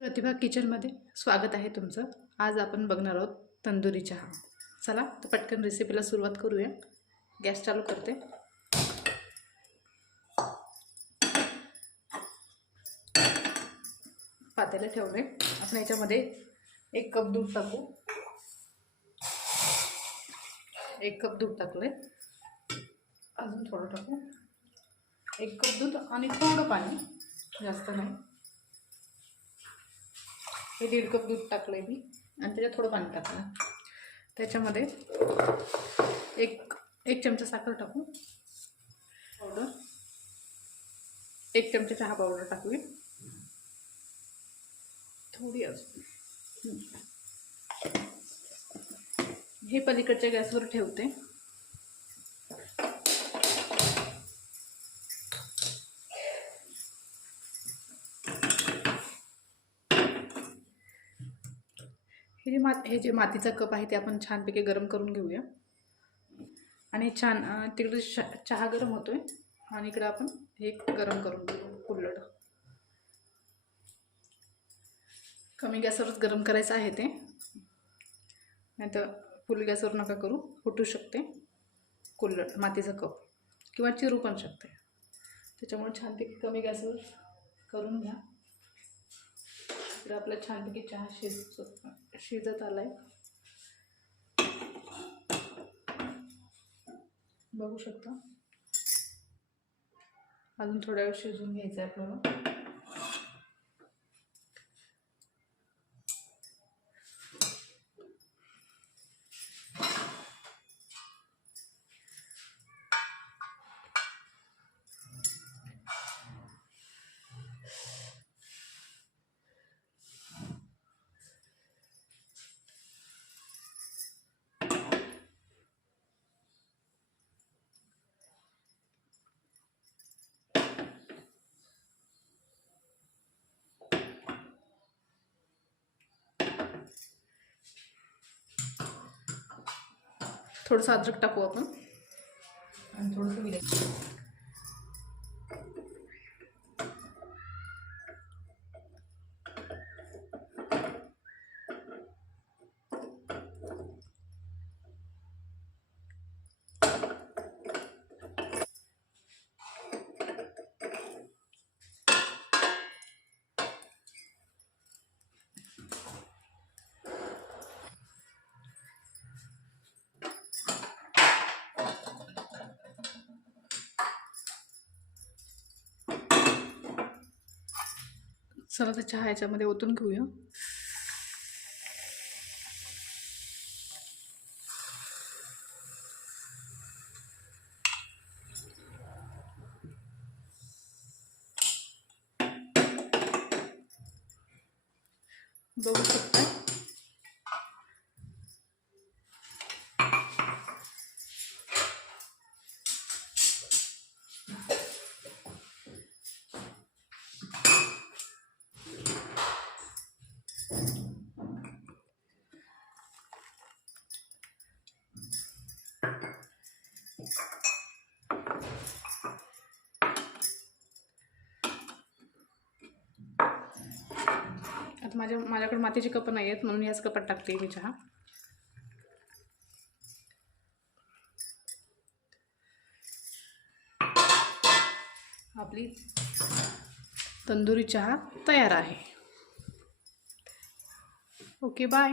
प्रतिभा किचनमध्ये स्वागत आहे तुमचं। आज आपण बघणार आहोत तंदुरी चहा। चला तर पटकन रेसिपीला सुरुवात करूया। गॅस चालू करते। पातेलं ठेवले। आपण याच्यामध्ये 1 कप दूध टाकू। 1 कप दूध टाकले। अजून थोडं टाकू। 1 कप दूध आणि थोडं पाणी, जास्त नाही। हे 1.5 कप दूध टाकले मी आणि त्याच्यात थोडं पाणी टाकलं। त्याच्यामध्ये एक चमचा साखर टाकू। पावडर 1 चमचा चहा पावडर टाकूया। थोडी अजून। हे पलीकडच्या गॅसवर ठेवते। हे जे मातीचा कप आहे ते आपण छानपैकी गरम करून घेऊया। आणि छान तिकडे चहा गरम होतोय आणि इकडे आपण हे गरम करून घेऊ। कुल्हड कमी गॅसवरच गरम करायचं आहे ते, नाहीतर फुल गॅसवर नका करू, फुटू शकते। कुल्हड मातीचा कप किंवा चिरू पण शकते, त्याच्यामुळे छानपैकी कमी गॅसवर करून घ्या। इकडे आपला छानपैकी चहा शिजत आलाय, बघू शकता। अजून थोड्या वेळ शिजून घ्यायचं आहे आपल्याला। थोडंसं अद्रक टाकू आपण आणि थोडंसं विलायची। चला तर चहा याच्यामध्ये ओतून घेऊया। बघू शकता आता माझ्याकडे मातीचे कप नाही आहेत, म्हणून याच कपात टाकते मी चहा। आपली तंदुरी चहा तयार आहे। Okay, bye.